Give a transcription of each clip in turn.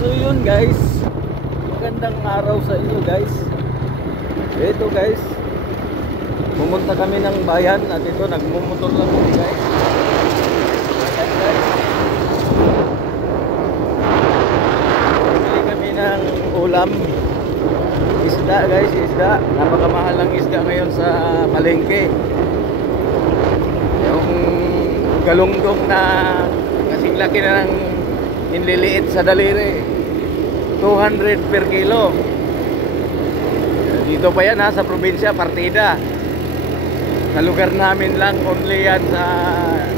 So yun guys, magandang araw sa inyo guys. Ito guys, pumunta kami ng bayan at ito nagmumotor lang kami guys. Ayan guys, bumili kami ng ulam, isda guys, isda. Napakamahal ng isda ngayon sa palengke. Yung galunggong na kasing laki na ng inliliit sa daliri, 200 per kilo. Dito pa yan ha, sa probinsya, partida. Sa lugar namin lang, only yan sa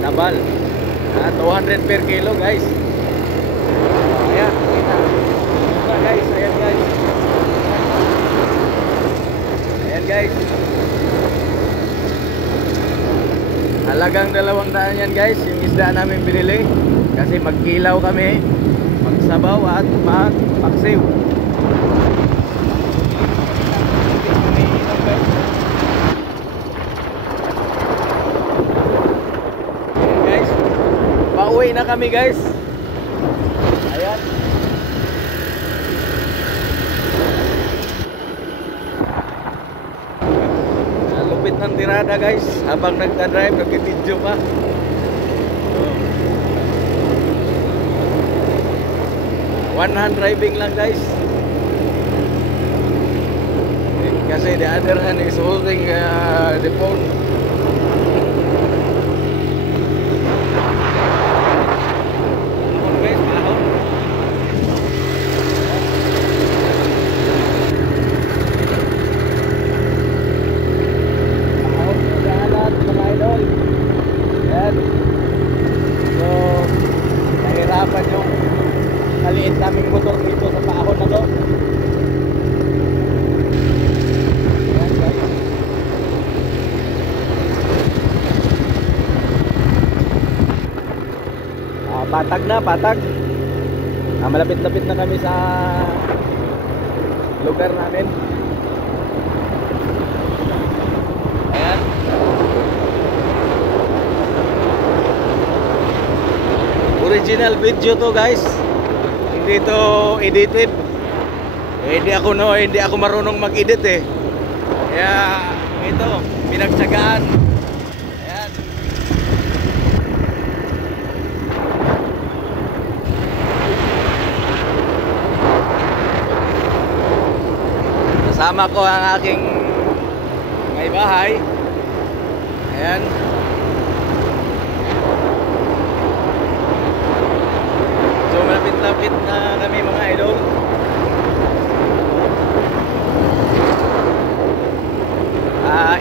Nabal. 200 per kilo guys. Ayan, kita. Guys, ayan guys. Ayan guys. Halagang 200 yan guys, yung isda namin binili. Kasi magkilaw kami, magsabaw at magpaksiw. Guys, pauwi na kami guys. Ayan. Lupit ng tirada guys. Habang nagdadrive, nag-video pa. One hand driving lang guys. Kasi the other hand is holding the phone. Nahirapan yung maliit naming motor dito sa paahon na to. Ayan guys. Patag na, patag. Malapit-lapit na kami sa lugar namin. Ayan. Original video to guys. Hindi to edited. Hindi ako marunong mag-edit eh. Kaya ito, pinagtsagaan. Ayan. Kasama ko ang aking may bahay. Ayan. So malapit-lapit na kami mga idol.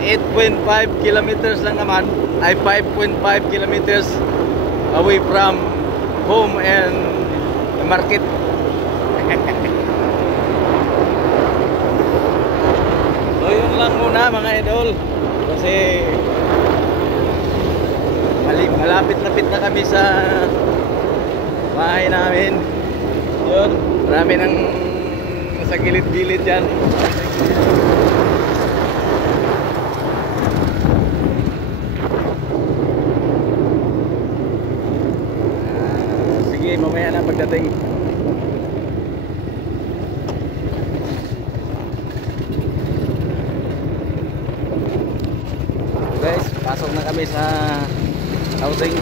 8.5 kilometers lang naman, ay 5.5 kilometers away from home and the market. So yun lang muna mga idol, kasi malapit-lapit na kami sa bahay namin. Yun, marami nang sa gilid-gilid dyan. Sige, mamaya na pagdating. Guys, pasok na kami sa housing.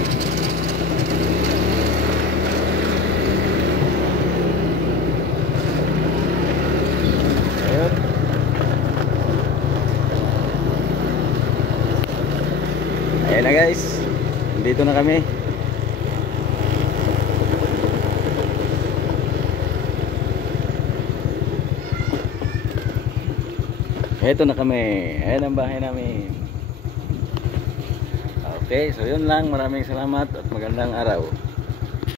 Ayan na guys, dito na kami. Ito na kami. Ayan ang bahay namin. Okay, so yun lang. Maraming salamat at magandang araw.